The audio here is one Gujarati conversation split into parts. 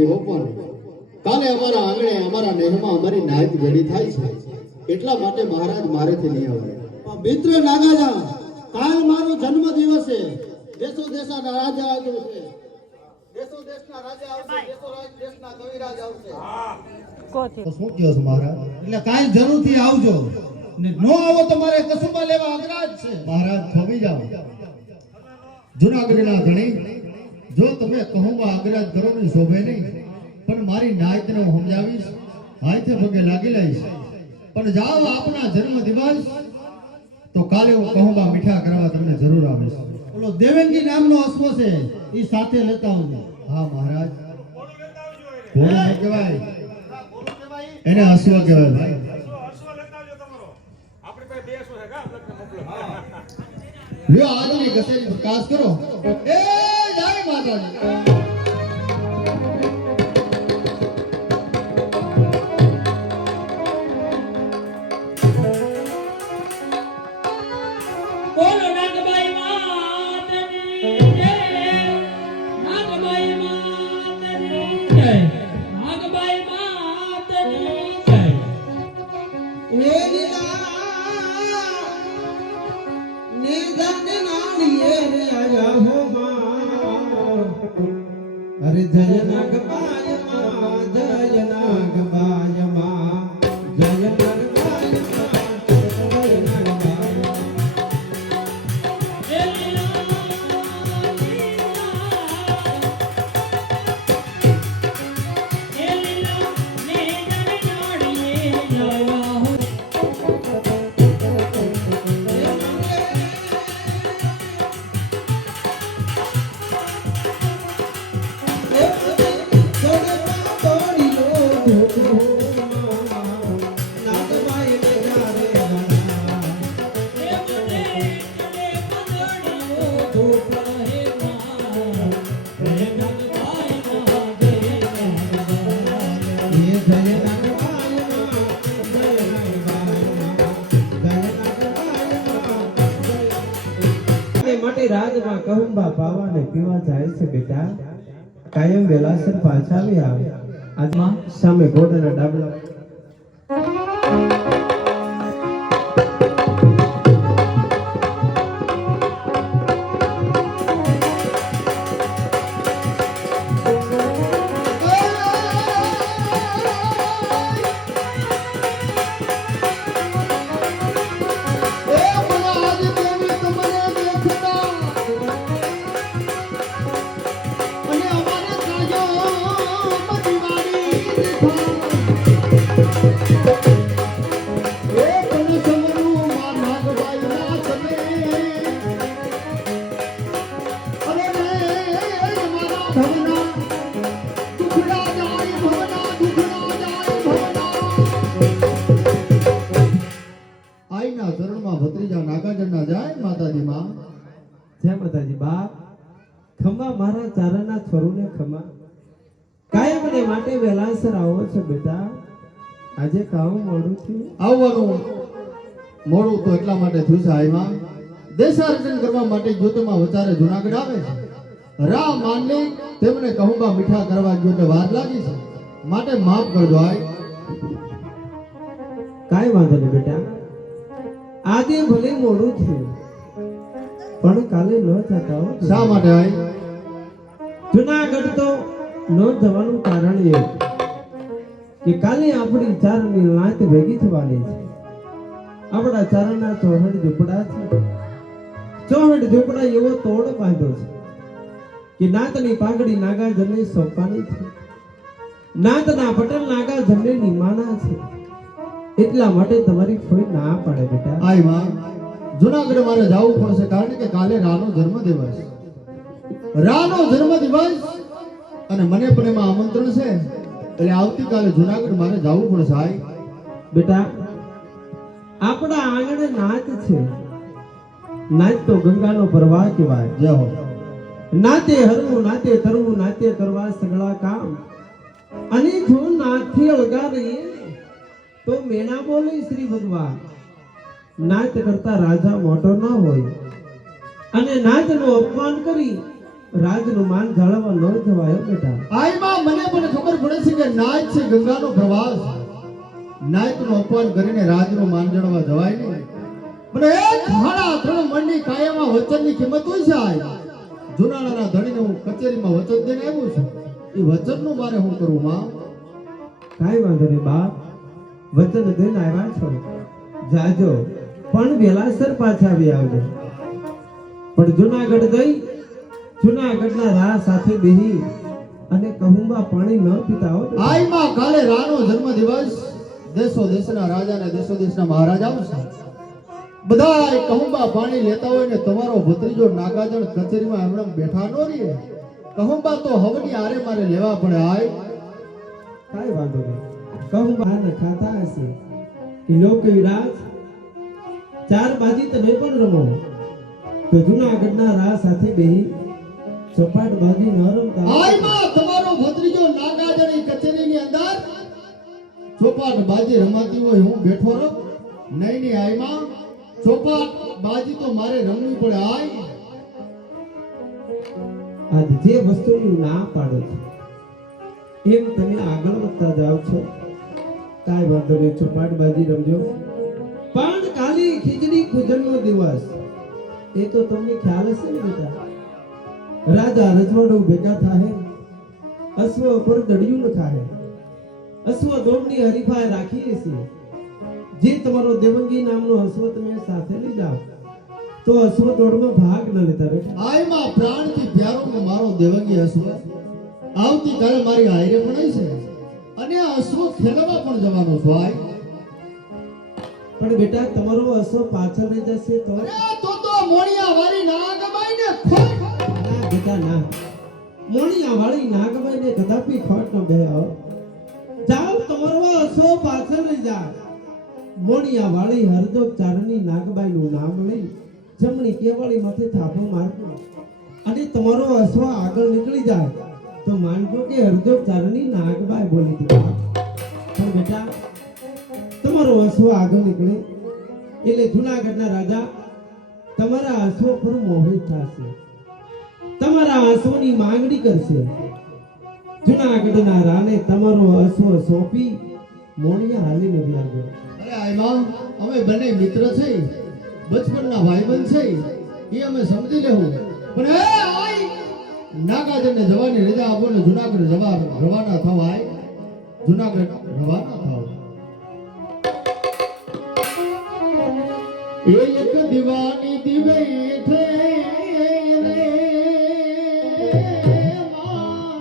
પાઘડી હોપવાની. કાલે અમારા આંગણે અમારા નેહમાં અમારી નાયત વેડી થાય છે, એટલા માટે મહારાજ મારેથી નહીં આવે. મિત્ર નાગાજા, કાલ મારો જન્મ દિવસ છે. દેશો દેશના રાજા આવશે, દેશો દેશના રાજા આવશે, દેશો દેશના કવિરાજ આવશે. તો શું કહો છો મહારાજ? એટલે કાલ જરૂરથી આવજો ને નો આવો તો મારે કસુંબા લેવા અઘરાજ છે. મહારાજ થોભી જાઓ. જુનાગઢના ધણી, જો તમે કહુંબા અગ્રાજ કરો ને શોભે નહીં, પણ મારી નાયતને હું સમજાવીશ, હાથે પગે લાગી લઈશ. પણ જાઓ આપના જન્મ દિવસ, તો કાલે હું કહુંબા મીઠા કરવા તમને જરૂર આવીશ. ઓલો દેવેંગી નામનો અશ્વ છે, એ સાથે લેતા આવજો. હા મહારાજ. ઘોડો ન કહેવાય, એને અશ્વ કહેવાય ભાઈ. લ્યો આજની ગસેરી પ્રકાશ કરો. એ જય માતાજી. બોલો નાગબાઈ માતની જય, નાગબાઈ માતની જય, નાગબાઈ માતની જય. અરે જય નાગબાય માં, જય નાગબાય માં, જય નાગબાય માં, જય નાગબાય. એ લીલા ને જનજાડીએ જયા હો. માટે રાજમાં કહુંબા પાવાને પીવા જાય છે બેટા. કાયમ વેલાસર પાછા આવી આવે. આજમાં સામે ઘોડાના ડાબલા આઈના ચરણમાં ભત્રીજા નાગાજનના જાય માતાજી માં. જય માતાજી બાપ. ખમા મારા ચારણના છોરુને ખમા. કાયમ ને માટે વેલાસર આવો છો બેટા. આજે કામ મોડું થયું. આવવાનું મોડું તો એટલા માટે થયું છે આઈમાં. દેશાર્જન કરવા માટે જ્યોતિમાં વચારે જુનાગઢ આવે છે. રામ માનલી તેમને કહુંબા મીઠા કરવા ગયો એટલે વાર લાગી છે, માટે માફ કરજો આઈ. કાઈ વાંધો નહીં બેટા. આજે ભલે મોડું થયું પણ કાલે ન જતા હો. શા માટે આઈ? જુનાગઢ તો ન જવાનું કારણ એ કે કાલે આપણી ચારણની લાત ભેગી થવાની છે. આપણા ચારણના ચોહડ ઝૂંપડા છે. ચોહડ ઝૂંપડા એવો તોડ બાંધ્યો છે કે નાતની પાઘડી નાગાજનને સોંપવાની છે. નાતના પટેલ નાગાજનને નિમાના છે. એટલા માટે તમારી કોઈ ના પાડે બેટા. આઈ માં, જુનાગઢ મારે જવું પડશે, કારણ કે કાલે રાનો જન્મ દિવસ. રાનો જન્મ દિવસ અને મને પણ એમાં આમંત્રણ છે, એટલે આવતીકાલે જુનાગઢ મારે જવું પડશે. આઈ બેટા, આપણા આંગણે નાચ છે. નાચ તો ગંગાનો પ્રવાહ કહેવાય. જય હો. નાતે હરવું, નાતે તરવું, નાતે કરવા સગળા કામ. અને જો નાથથી અળગાવીએ તો મેણા બોલે શ્રી ભગવાન. નાચ કરતા રાજા મોટો ન હોય અને નાચનું અપમાન કરી રાજનું માન જાળવવા ન જવાય બેટા. આઈ માં, મને પણ નાચ છે ગંગાનો પ્રવાસ. નાયકનું અપમાન કરીને રાજનું માન જળવા જવાય નહીં. મને એક હાડા ત્રણ મણની કાયામાં વચનની કિંમત હોય છે. આ જુનાળાના ધણીને હું કચેરીમાં વચન દઈને આવ્યો છું. એ વચનનું મારે શું કરવું માં? કાંઈ વાંધો નહીં બાપ, વચન દઈને આવ્યા છો, જાજો પણ વેલાસર પાછા આવી આવજો. પણ જુનાગઢ ગઈ, જુનાગઢના રા સાથે બેહી અને કહુંબા પાણી ન પીતા હો. આઈમાં કાલે રાનો જન્મદિવસ. દેશો દેશના રાજા અને દેશો દેશના મહારાજા આવશે. બધા કહુંબા પાણી લેતા હોય ને તમારો ભત્રીજો નાગાજણ કચેરીમાં એમણે બેઠા ન રહીએ. કહુંબા તો હવની આરે મારે લેવા પડે. આય કાંઈ વાંધો નહીં, કહુંબા ને ખાતા હશે કે લોક વિરાજ ચાર બાજી તમે પણ રમો. તો જુનાગઢના રા સાથે બેહી સપાટ બાજી ન રમતા. આઈમાં તમારો ભત્રીજો નાગાજણ ઈ કચેરીની અંદર ચોપાટ બાજી રમાતી હોય હું બેઠો રહું? નહીં નહીં, આઈમાં ચોપાટ બાજી તો મારે રમવી પડે. આય આજ જે વસ્તુની ના પાડો છો એમ તમે આગળ વધતા જાઓ છો. કાંઈ વાંધો નહીં, ચોપાટ બાજી રમજો. પણ કાલે ખીજડી પૂજનનો દિવસ, એ તો તમને ખ્યાલ હશે ને બેટા. રાજા રજવાડો ભેગા થાય, અશ્વ ઉપર દડિયું નખાય, અશ્વ દોડની હરીફાઈ રાખીએ છીએ. જે તમારો દેવંગી નામનો અશ્વ તમે સાથે લઈ જાઓ તો અશ્વ દોડમાં ભાગ ન લેતા બેટા. આઈમાં પ્રાણથી પ્યારો મારો દેવગી અશ્વ આવતીકાલે મારી હારે મનાય છે અને આ અશ્વ ખેલવા પણ જવાનો છો. આય પણ બેટા તમારો અશ્વ પાછળ રહી જશે તો? અરે તો મોણિયા વાળી ના ગમાય ને ખોટ. ના બેટા ના, મોણિયા વાળી ના ગવાય ને કદાપી ખોટ ન બેહો. જાઓ, તમારો અશ્વ પાછળ રહી જાય. મોણિયા વાળી હરદોક ચારણી નાગબાઈ નું નામ લઈ જમણી કેવાળી માથે થાપો મારજો અને તમારો અશ્વ આગળ નીકળી જાય તો માનજો કે હરદોક ચારણી નાગબાઈ બોલી દીધા. પણ બેટા તમારો અશ્વ આગળ નીકળે એટલે જુનાગઢના રાજા તમારા અશ્વ પર મોહિત થશે, તમારા અશ્વની માંગણી કરશે. જુનાગઢના રાને તમારો અશ્વ સોંપી મોણિયા હાલીને વ્યાજો. અરે આઈમાં અમે બંને મિત્ર છે, બચપનના ભાઈબંધ છે, એ અમે સમજી લેવું. પણ એ આય નાગાજણને જવાની રજા આપો ને જુનાગઢ રવાના થાવ. આય જુનાગઢ રવાના થાવ. એક દીવાની દીવે છે રે માં,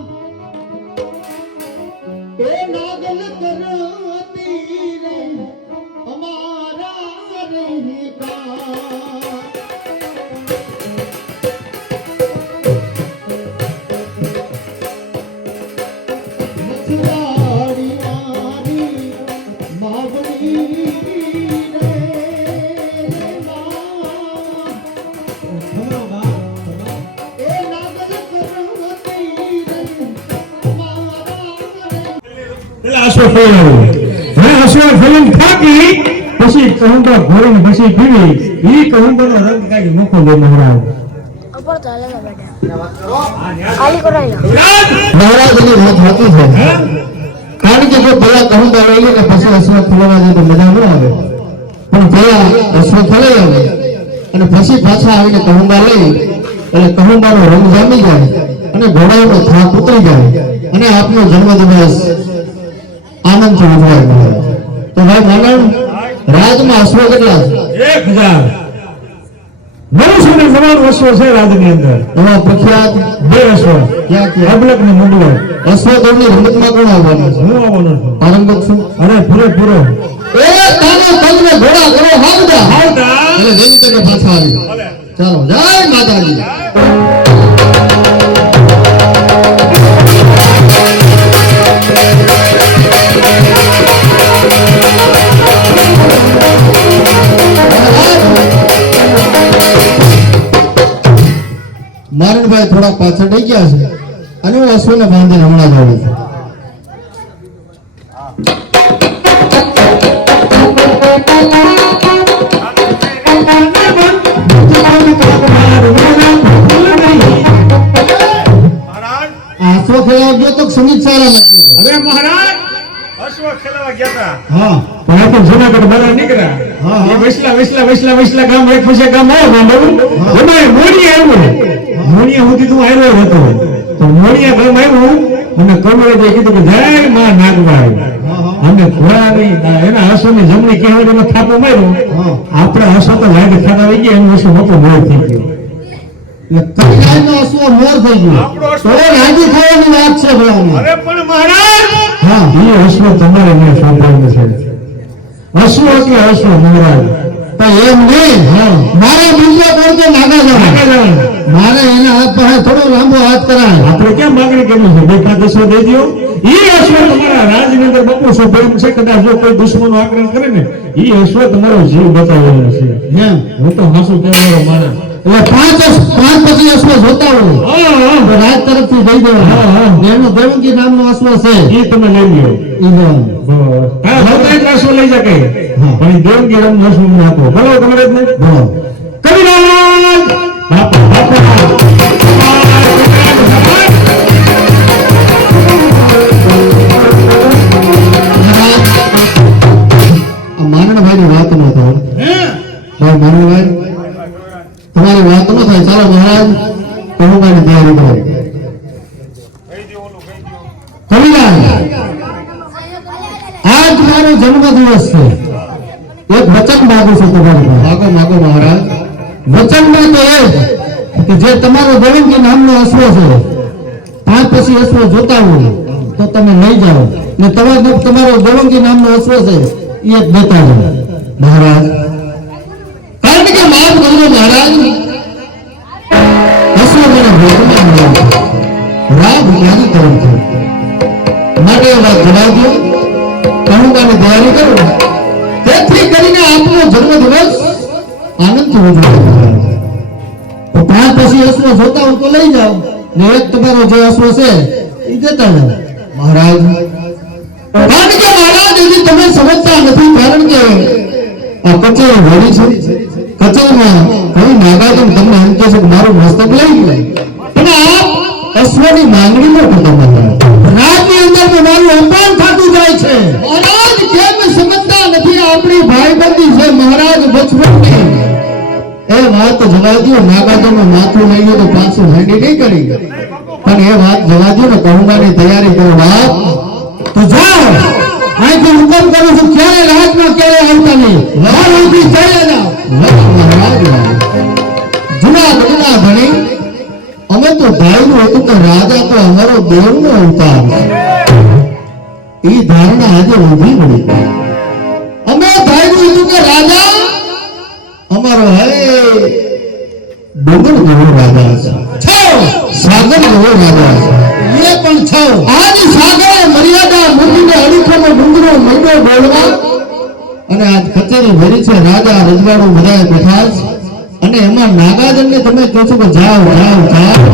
એ નાગલ કરતી રે અમારા રહેતા. મથુરાડી મારી માવડી રે માં, તમારા બાપ એ નાગલ કરતી રે અમારા પેલા અશ્વ ફેરવ્યું. હવે અશ્વ ફેરવીને થાકી પછી કહુંબા ઘોડીને પછી પીવી. ઈ કહુંબાનો રંગ કાઢી મોકો દે મહારાજ. ઉપર ચાલેલા બેટા ખાલી કરાઈ લો મહારાજની વાત સાચી છે. કારણ કે જો પેલા કહુંબા લઈ લે ને પછી અશ્વ ખોલવા જાય તો મજા ન આવે. પણ પેલા અશ્વ ખોલાઈ આવે અને પછી પાછા આવીને કહુંબા લઈ એટલે કહુંબાનો રંગ જામી જાય અને ઘોડાનો થાક ઉતરી જાય અને આપનો જન્મદિવસ આનંદથી ઉજવાય. તો ભાઈ માનવ રાજમાં અશ્વ કેટલા છે? 1999 અશ્વ છે રાજની અંદર. એમાં પ્રખ્યાત 2 અશ્વ. ક્યાં ક્યાં? અબલક ને મુંડવો. અશ્વ દોડની રમતમાં કોણ આવવાનું છે? હું આવવાનો છું. પારંગત છું. અરે પૂરેપૂરો. એ કાનો તલને ઘોડા કરો હાવડા. આવતા. એટલે વેલી તકે પાછા આવી. ચાલો જય માતાજી. મારણભાઈ થોડા પાછળ રહી ગયા છે અને હું અશ્વને બાંધીને હમણાં જાઉં છું. આ અશ્વ ખેલ ખેલાવ ગયો તો સંગીત સારા નથી. અરે મહારાજ અશ્વ ખેલાવા ગયા હતા હા પણ આ તો જુનાગઢ બહાર નીકળ્યા હા, હા. એ વૈસલા ગામ એક પછી ગામ આવ્યો એમાં મોડિયા આવ્યો મોડિયા સુધી તું આવ્યો હતો તો મોડિયા ગામ આવ્યું અને કમળે કીધું કે જય માં નાગબાઈ અમે ઘોડાની એના હસોની જમણી કેવડીમાં થાપો માર્યો હા. આપણે હસો તો લાગે ખાતા આવી ગયા એનું હસો મોટો મોર થઈ ગયો એટલે કલ્યાણનો અશ્વ મોર થઈ ગયો. આપણો અશ્વ- તો એ રાજી થવાની વાત છે ભલાની. અરે પણ મહારાજ હા એ અશ્વ તમારે મેં સાંભળ્યું છે અશ્વ એટલે અશ્વ મહારાજ પણ એમ નહીં. મારે બીજો કોણ તો નાગા જવા. મારે એના હાથ પાસે થોડો લાંબો હાથ કરાય. આપણે ક્યાં માંગણી કરી છે બેઠા દસો દઈ દો ઈ અશ્વ તમારા રાજની અંદર બપુ સ્વભાવ છે કદાચ જો કોઈ દુશ્મનો આક્રમણ કરે ને ઈ અશ્વ તમારો જીવ બચાવેલો છે એમ હું તો હાસુ કહેવાનો માણસ એટલે પાંચ પછી અશ્વ જોતા હોય તો રાજ તરફથી દઈ દેવા. એનો દેવકી નામનો અશ્વ છે. ઈ તમે લઈ લ્યો ઈ લેવાનું. હા હોતા એક અશ્વ લઈ શકે પણ ઈ દેવગી રામનો અશ્વ મને આપો બોલો તમારે જ નહીં બોલો. કવિરાજ બાપા આ માનણભાઈની વાત ન થાય ભાઈ માનણભાઈ તમારી વાત ન થાય ચાલો મહારાજ કહુબાની તૈયારી કરો કવિરાજ આજ મારો જન્મદિવસ છે એક વચન માંગુ છું તમારી પાસે. માગો માગો મહારાજ. વચનમાં તો એ કે જે તમારો દેવકી નામનો અશ્વ છે પાંચ પછી અશ્વ જોતા હોય તો તમે લઈ જાઓ ને તમારો દેવકી નામનો અશ્વ છે એ એક દેતા જાઓ મહારાજ. કારણ કે માફ કરજો મહારાજ અશ્વ મને ભોગમાં મળ્યો છે. રાગ મારી તરફથી માટે એ વાત જણાવજો કહુબાની તૈયારી કરો તેથી કરીને આપનો જન્મદિવસ આનંદથી ઉજવો. તો પાંચ પછી અશ્વ જોતા હોય તો લઈ જાઓ ને એક તમારો જે અશ્વ છે એ દેતા જાઓ મહારાજ. કારણ કે મહારાજ હજી તમે સમજતા નથી કારણ કે આ કચેરી ભરી છે કચેરીમાં કઈ નાગાર્જુન તમને એમ કહે છે કે મારું મસ્તક લઈ ગયું પણ આપ અશ્વની માંગણી ન કરતા મહારાજ. રાજની અંદર તો મારું અપમાન થતું જાય છે મહારાજ. કેમ સમજતા નથી આપણી ભાઈબંધી છે મહારાજ બચપનની. એ વાત જવા દો નાગાર્જુનનું માથું લઈ ગયું તો પાછું હેન્ડી નહીં કરી પણ એ વાત જવા દો ને કહુબાની તૈયારી કરો બાપ. તો જાઓ અહીંથી હુકમ કરું છું ક્યારે રાજમાં ક્યારે આવતા નહીં. અહીંથી ચાલ્યા જાઓ. મહારાજ જુનાગઢના ધણી અમે તો ધાર્યું હતું કે રાજા તો અમારો દેવનો અવતાર છે. એ ધારણા આજે ઊભી પડી. અમે ધાર્યું હતું કે રાજા અમારો હે ડુંગર જેવો રાજા છે સાગર જેવો રાજા છે એ પણ છો આજ સાગર મર્યાદા મૂકીને અડીખમો ડુંગરો મહિનો બોલવા અને આજ કચેરી ભરી છે રાજા રજવાડું બધાએ બેઠા છે અને એમાં નાગાર્જુનને તમે કહો છો કે જાઓ જાઓ જાઓ.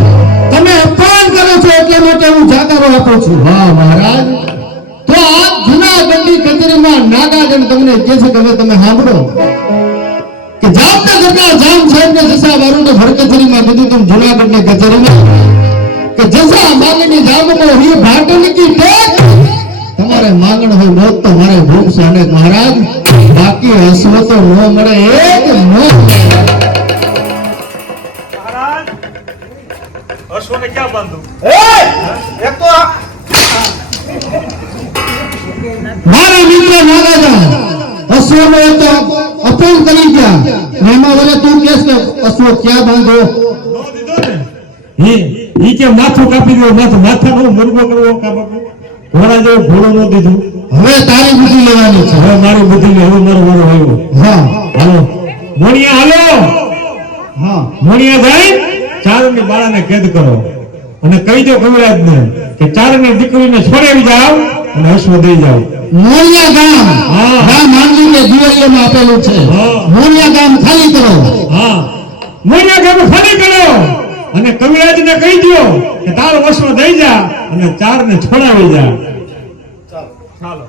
તમે અપમાન કરો છો એટલે માટે હું જાકારો આપું છું. વાહ મહારાજ. તો આ જૂનાગઢની કચેરીમાં નાગાર્જુન તમને કહે છે કે હવે તમે સાંભળો કે જામનગરના જામ સાહેબને જસા વારુને ભર કચેરીમાં કીધું તેમ જૂનાગઢની કચેરીમાં કે જસા માંગણી જામનો હી ભાટનકી ટેક તમારે માંગણ હોય મોત તો મારે ભૂખ છે અને મહારાજ બાકી હસવો તો ન મળે એક મોત. મહારાજ અશ્વને ક્યાં બાંધું એક તો મારા મિત્ર નાગાજા અશ્વનો એ તો અપમાન કરી ગયા ને એમાં વળે તું કહેશ કે અશ્વ ક્યાં બાંધો. નો દીધો ને ઈ કે માથું કાપી દો માથાનો મુરગો કરવો કાપો ઘોડા જેવો ઘોડો નો દીધું. હવે તારી બુદ્ધિ લેવાની છે. હવે મારી બુદ્ધિ ને હવે મારો વારો આવ્યો. હા હાલો મોણિયા હાલો હા મોણિયા જાય ચારની બાળાને કેદ કરો અને કહી દો કવિરાજને કે ચારની દીકરીને છોડાવી જાઓ અને અશ્વ દઈ જાઓ. મોરિયા ગામ હા. ગામ માંગીને દિવાળીમાં આપેલું છે. હા. મોરિયા ગામ ખાલી કરો. હા મોણિયા ગામ ખાલી કરો અને કવિરાજને કહી દો કે તારો અશ્વ દઈ જા અને ચારને છોડાવી જા. ચાલો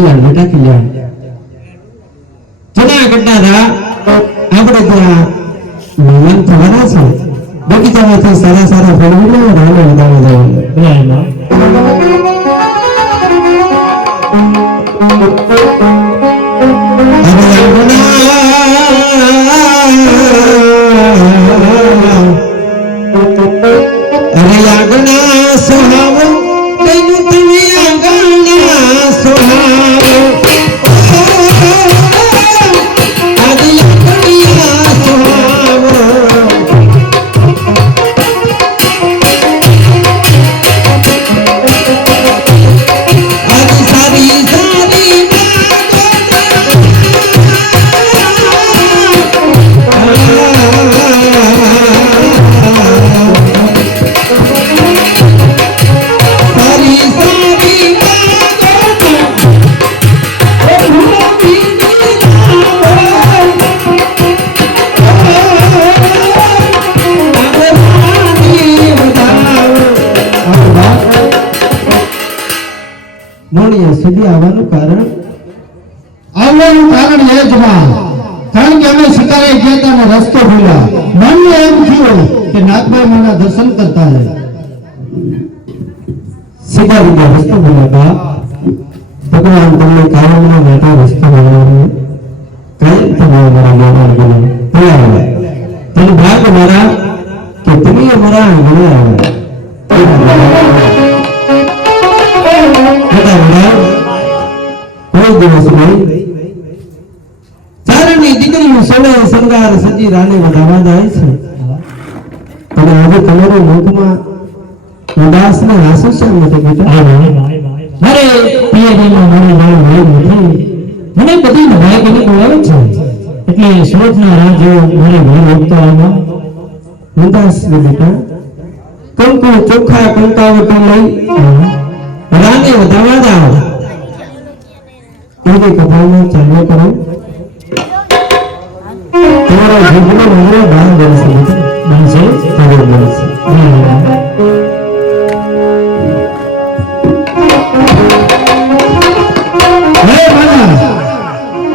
કલ્યાણ બેટા કલ્યાણ જુનાગઢના આપણે ત્યાં મહેમાન થવાના છે બગીચામાંથી સારા સારા ફળ મળે રામે વધારે જવાનું સુધી આવવાનું કારણ એ જ માં કારણ કે અમે શિકારે ગયા હતા અને રસ્તો ભૂલ્યા મનને એમ થયું કે નાગભાઈ માના દર્શન કરતા જાય સીધા રીતે રસ્તો બોલ્યા ભગવાન તમને કાયમના માટે રસ્તો બનાવ્યો કાયમ તમે અમારા મહેમાન બનો બોલાવ્યા તેનું ભાગ મારા કે તમે અમારા આંગણે આવ્યા કોઈ દિવસ નહીં ચારણની દીકરીનું સોને શણગાર સજી રાને વધાવવા જાય છે અને હવે તમારું મુખમાં ઉદાસ ને હાસ્ય શા માટે બેટા મારે પિયરીમાં મારી વાળ ભાઈ નથી મને બધી નવાઈ બોલાવે છે એટલે સુરતના રાહ જેવો મારે ભાઈ વખતો આમાં ઉદાસ ને બેટા કંકુ ચોખા કંકાવટો લઈ રાને વધાવવા જાઓ એની કથામાં ચાલ્યો કરો તમારા જીવનો મંગળ બહાર બનશે બનશે તારે બનશે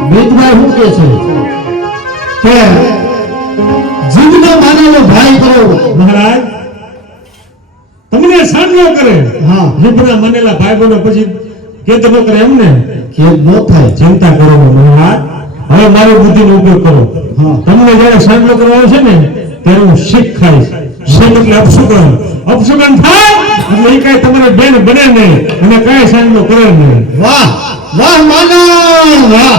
વેદભાઈ શું કહે છે કે જીવનો માનેલો ભાઈ કરો મહારાજ તમને સામનો કરે હા જીભના માનેલા ભાઈ બનો પછી કેદ ન કરે એમને ખેદ ન થાય ચિંતા કરો મહારાજ હવે મારી બુદ્ધિનો ઉપયોગ કરો હા તમને જયારે સામનો કરવા આવશે ને ત્યારે હું શીખ ખાઈશ શીખ એટલે અપશુકન થાય એટલે એ કઈ તમારે બેન બને નહીં અને કઈ સામનો કરે નહીં વાહ વાહ માના વાહ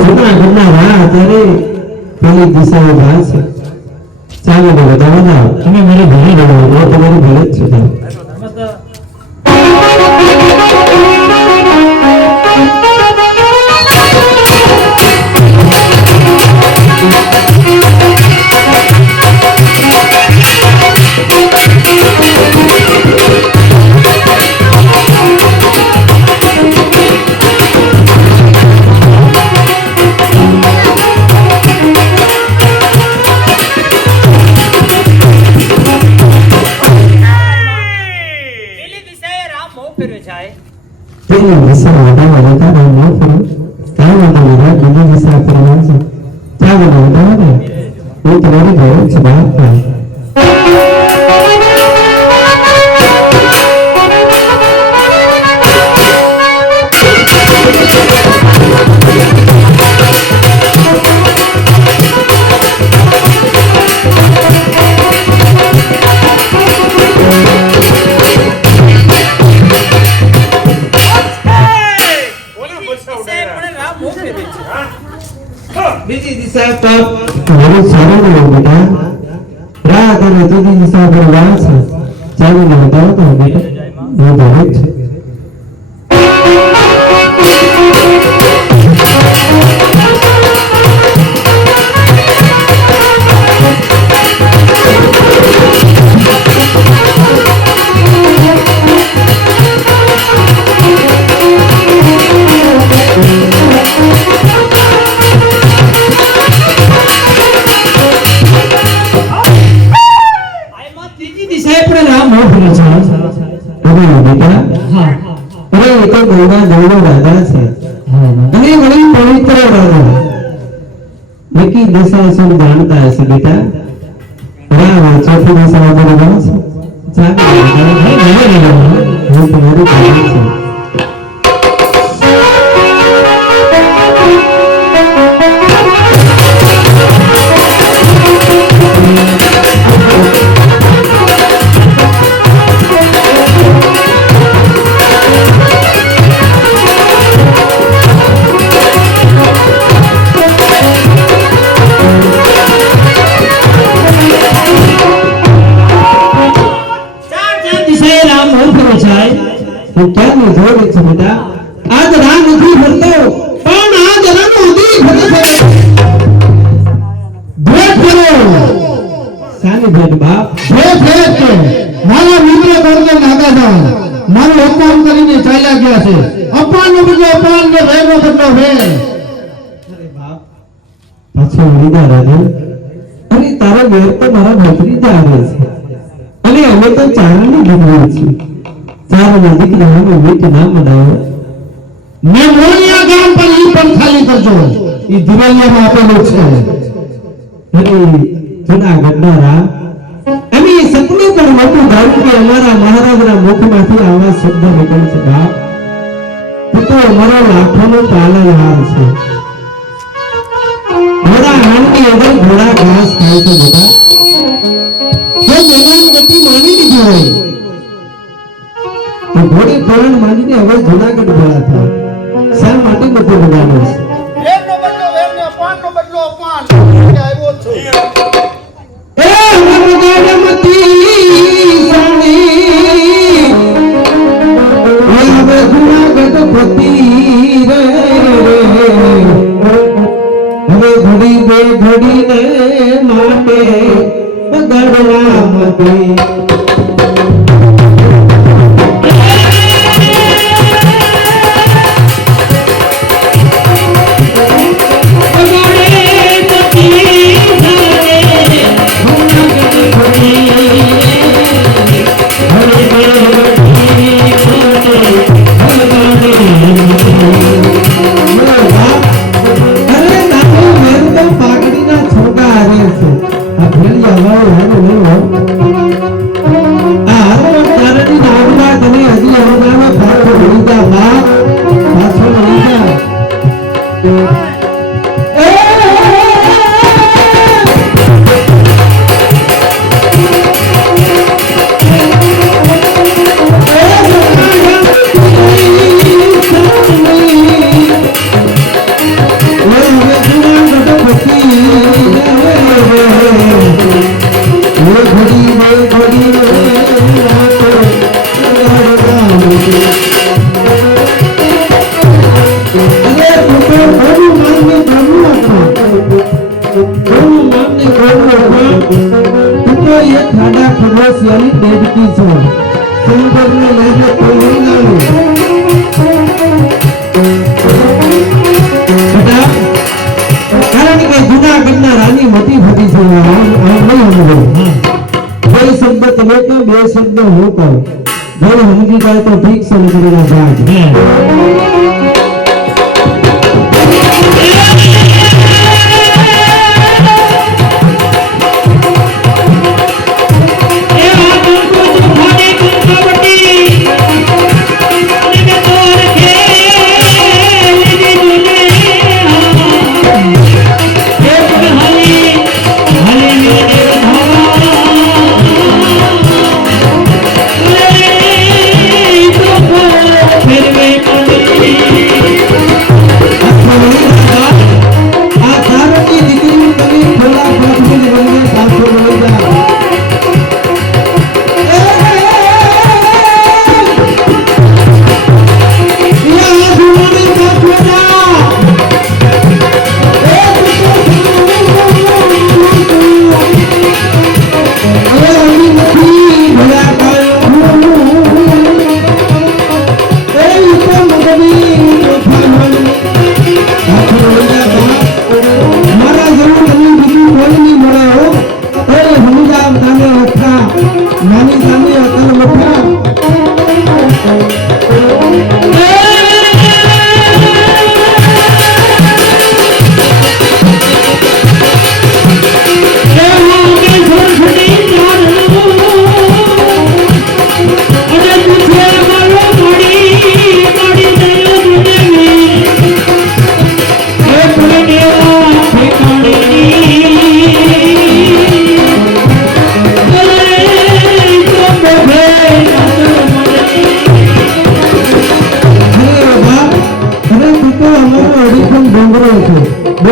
જૂનાગઢના રાહ અત્યારે પેલી દિશાએ જાય છે ચાલો ને વધાવો જાઓ તમે મારી ઘરે રહો તમારી ઘરે જ છે પેલી દિશા વધાવા જતા રામ ન ફર્યું ત્યાં વાંધો લીધા બીજી દિશા ફરવા છે ત્યાં વાંધો વધાવા ને હું તમારી ઘરે જ બહાર થાય બીજી દિશા પર મારું સારું નહીં બેટા રાત અને ત્રીજી દિશા પર વાળ છે ચાલીને બતાવો તો બેટા હું ઘરે જ છું દેવના દેવનો રાજા છે અને વળી પવિત્ર રાજા નક્કી દશા સૌ જાણતા હશે બેટા બરાબર ચોથી દશા વગેરે જાણો છો હું તમારું કારણ છું હું ક્યાંની જોડે છું બેટા આજ રામ નથી ફરતો પણ આજ રામ ઉધી ફરે છે ભેટ ફરો સાની ભેટ બાપ ભેટ કે મારા મિત્ર વર્ગ નાગાદાન મારું અપમાન કરીને ચાલ્યા ગયા છે અપમાનનો બદલો અપમાન ને વેરનો બદલો વેર અરે બાપ પાછો લીધા રાજુ અને તારો વેર તો મારા ભત્રીજા આવે છે અને અમે તો ચારણની દીકરી છીએ ચારણની દીકરીનું મીઠ નામ બનાવો મેં મોણિયા ગામ પર ઈ પણ ખાલી કરજો ઈ દિવાલિયામાં આપેલું છે અરે જૂનાગઢના રામ અમે સપનું પણ મોટું ધાર્યું કે અમારા મહારાજના મુખમાંથી આવા શબ્દ નીકળે છે બાપ તું તો અમારો લાખોનો પાલનહાર છે ઘોડા હાણની અંદર ઘોડા ઘાસ ખાય છે બેટા જો મેદાન ગતિ માની લીધી હોય તો ઘોડી પરણ માનીને હવે જૂનાગઢ ભેળા થાય શા માટે નથી બગાડ્યો છે વેરનો બદલો વેરને અપમાનનો બદલો અપમાન કે આવ્યો છું એ મરગાડમતી સાણી હવે જૂનાગઢ પતિ રે હવે ઘડી બે ઘડી ને માટે બગડવા મતી સમજી જાય તો ઠીક સમજી फिर मैं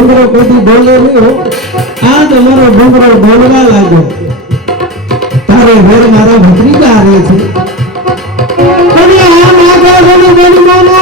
ડુંગરો કદી બોલે નહીં હો. આજ અમારો ડુંગરો બોલવા લાગ્યો. તારે ઘર મારા ભત્રીજા રહે છે. અને આ નાગા ઘણી ઘણી માનો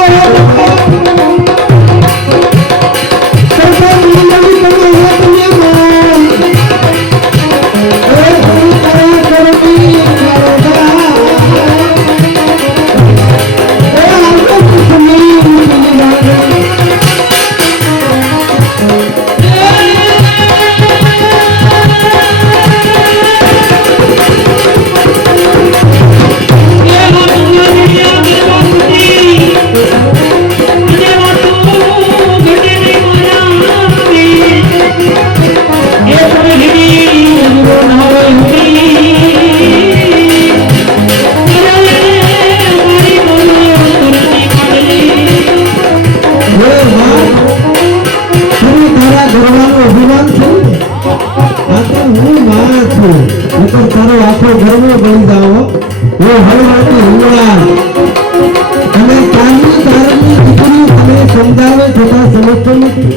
તારો આખો ગરબો બની જાઓ. હું હળવળતી હિંગળા અને કાની કારની દીકરી તને સમજાવે છતાં સમજતો નથી.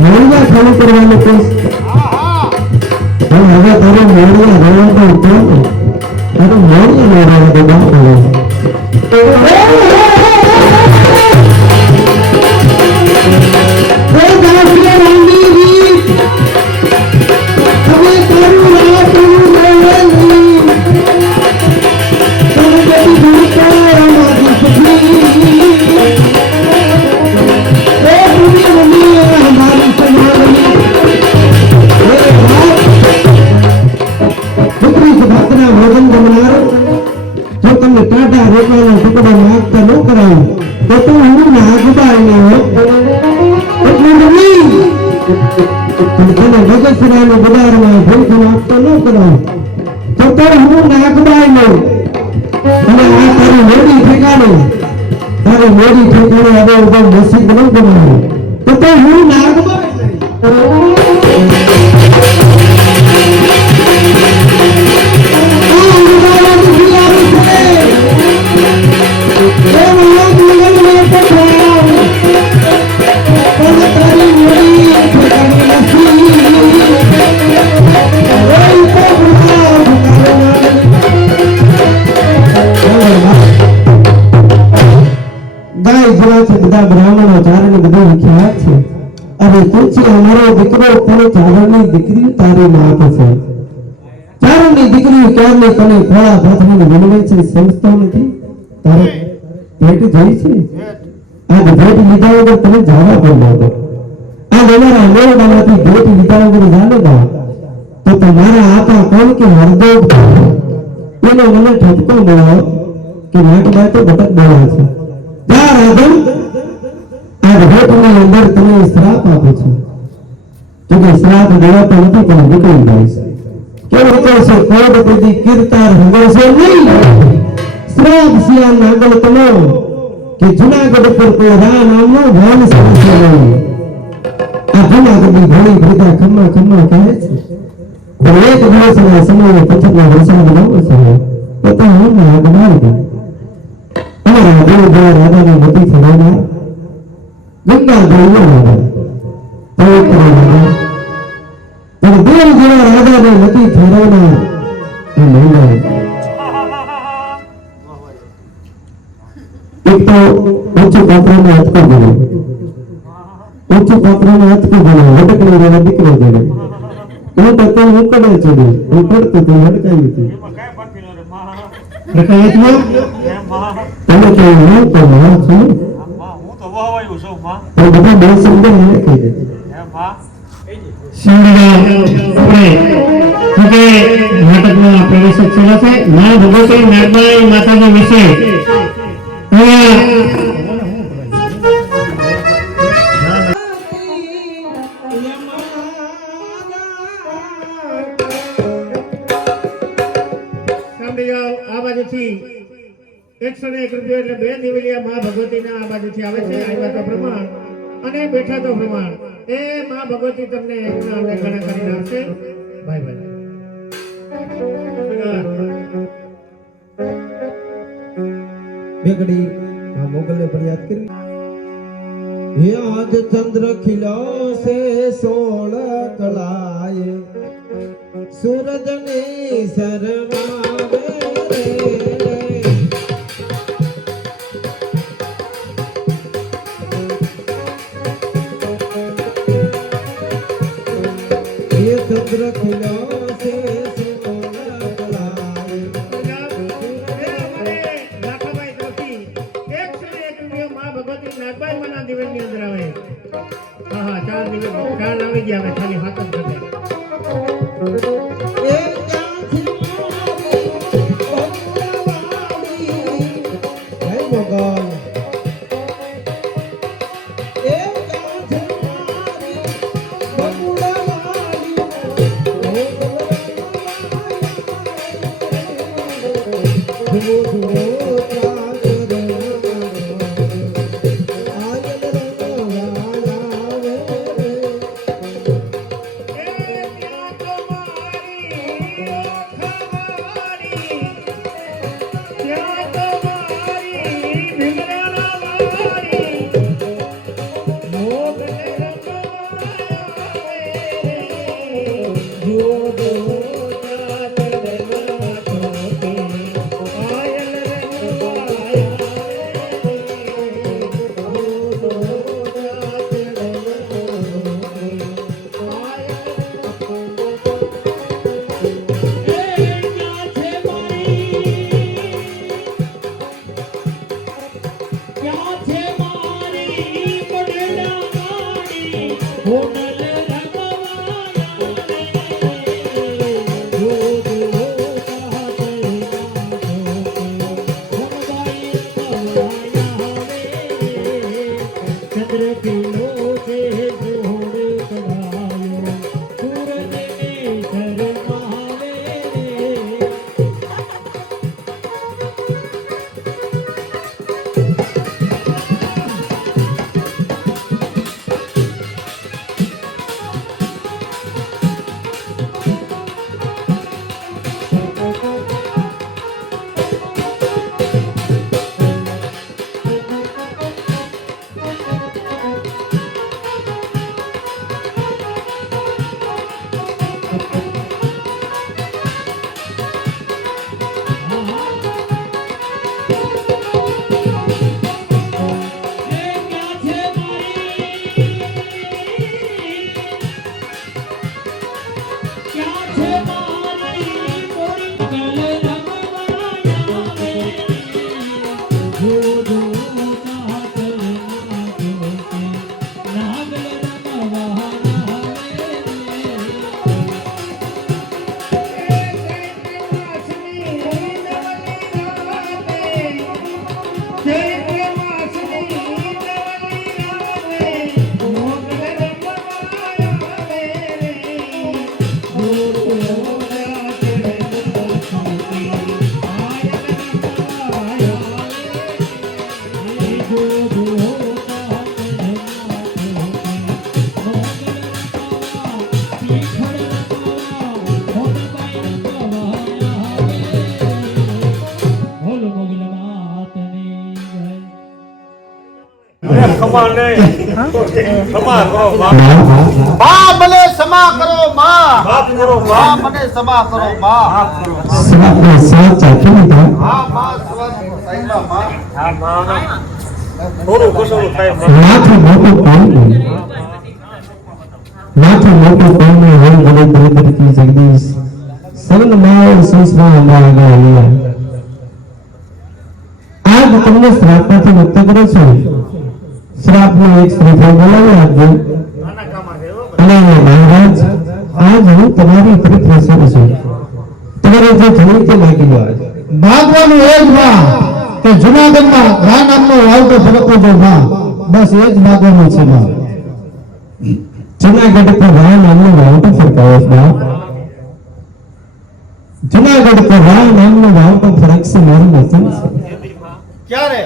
મોડિયા ખાલી કરવાનું કહીશ. પણ હવે તારો મોડિયા રહેવા તો ઉતરો ને. તારો મોડિયા ન રહેવા તો બહાર પડે. બ્રાહ્મણો ચારણી બધું વિખ્યાત છે. અને તુલસી અમારો દીકરો પણ ચારણની દીકરી તારી માં છે. ચારણની દીકરી ક્યારની તને ખોળા ભાથરીને વણવે છે સમજતો નથી. તારે ભેટ જોઈ છે. આજ ભેટ લીધા વગર તમે જવા પણ નહોતો. આજ અમારા મોરડામાંથી ભેટ લીધા વગર જાને બા તો તમારા આપા કોણ કે હરદોગ એનો મને ઠપકો મળ્યો કે નાકબા તો બટક બોલા છે. જા રાધન આ ભેટની અંદર તમે શ્રાપ આપો છો. જો કે શ્રાપ દેવાતો નથી પણ નીકળી જાય છે. કેમ નીકળશે? કોડ તેથી કીર્તાર હંગરશે નહીં. શ્રાપ સિયાન આગળ તનો કે જુનાગઢ પર કોઈ રા નામનો ભાન સમજશે નહીં. આ જુનાગઢની ઘોડી ભેગા ખમ્મા ખમ્મા કહે છે. પણ એક દિવસના સમયે પથ્થરના વરસાદ ન વરસાવે તો તો હું નાગ મારી દઉં. અમારા દેવદેવ રાજાની ગતિ ફેરવનાર ગંગા દેવનો રાજા પવિત્ર રાજા પણ દેવ જેવા રાજાને ગતિ ફેરવનાર એ મહિલા એક તો ઊંચું પાત્રને અટકો ગયો. ઊંચું પાત્રને અટકો ગયો. હડકણી જેવા દીકરો જડે. હું તો હું કડે ચડ્યું. હું પડતું તો હડકાયું હતું. તમે કેવું હું તો માં છું. તો બધા બે શબ્દ મને કહી દે. નાટકમાં પ્રવેશ થયો છે. મા ભગવતી નાગબાઈ માતાજી વિશે આ બાજુથી 101 રૂપિયા એટલે 2 દિવેલિયા મા ભગવતીના આ બાજુથી આવે છે. આવ્યા તો પ્રમાણ અને બેઠા તો પ્રમાણ એ મા ભગવતી તમને ગણા કરીને આપશે. Bye bye. બે ઘડી આ મોગલને ફરિયાદ કરી. हे आज चंद्र खिलो से 16 कलाए सूरज ने शर्मावे रे ये चंद्र खिलो से 16 कलाए એ ક્યાંથી મારી ભગવાવાળી હે ભગવાન એ ક્યાંથી મારી ભગવાવાળી માં મને ક્ષમા કરો માં મને ક્ષમા કરો માં સાચા કેવી હા માં સહીમાં માં માથું મોટું કોણ માથું મોટું કોણ હોય ભલે ભલે કી જગદીશ સવન માય સંસ્મા અમારા ગયા આજ તમને શ્રાપમાંથી મુક્ત કરો છો શ્રાપનો એક શ્રીફળ બોલાવી આપજો અને મહારાજ આજ હું તમારી ઉપર પ્રસન્ન છું તમારે જે જમીન તે માગી લો આજ ભાગવાનું એ જ માં કે જુનાગઢમાં રા નામનો વાવટો ફરકવો જો માં બસ એ જ માગવાનું છે માં જુનાગઢ પર રા નામનો વાવટો ફરકાવો છે જુનાગઢ પર રા નામનો વાવટો ફરકશે મારું વચન છે ક્યારે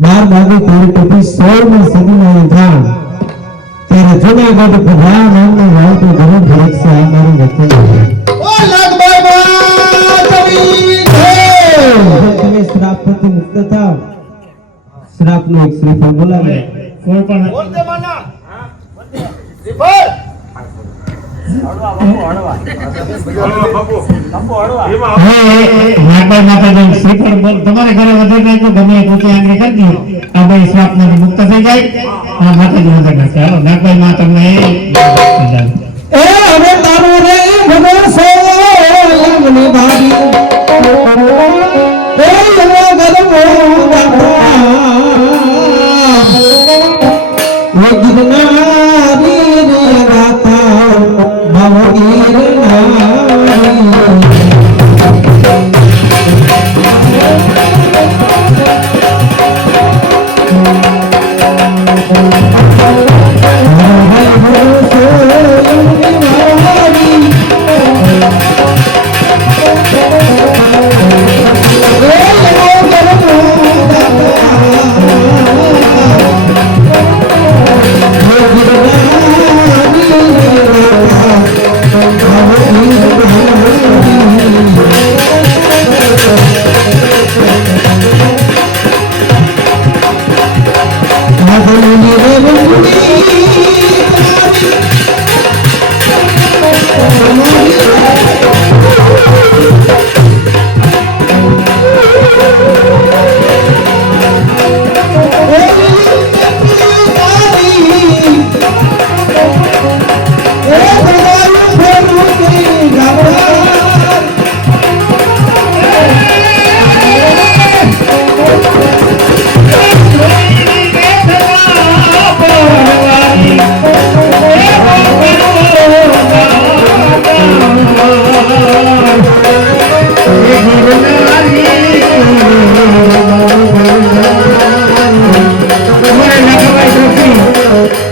12 તેર ટોપી 16મી સદીમાં જાણ ત્યારે જુનાગઢ પર રા નામનો વાવટો જરૂર ફરકશે આ મારું વચન છે ઓ લાગભાઈ માતની જય તમે શ્રાપથી મુક્ત થાવ શ્રીફળ બોલાવે. કોઈ પણ બોલતે માના શ્રીફળ નાગભાઈ માતાજી શ્રીફળ બોલ તમારે ઘરે વધારે નાખ્યો ગમે એ પોતે આંગળી કરી દો આ ભાઈ શ્રાપમાંથી મુક્ત થઈ જાય હા માતાજી વધારે નાખે હાલો નાગભાઈ માં તમને એ હવે તારું રે ભગવાન મને ભારી એ એવો ગરમો ગિરનારી રે ગાતા ભાવ ગિરનારી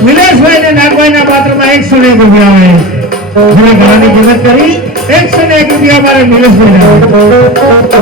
નિલેશભાઈ ને નાગભાઈ ના પાત્રમાં 101 રૂપિયા આવે ઘણા ઘણાની કિંમત કરી 101 રૂપિયા મારે નિલેશભાઈ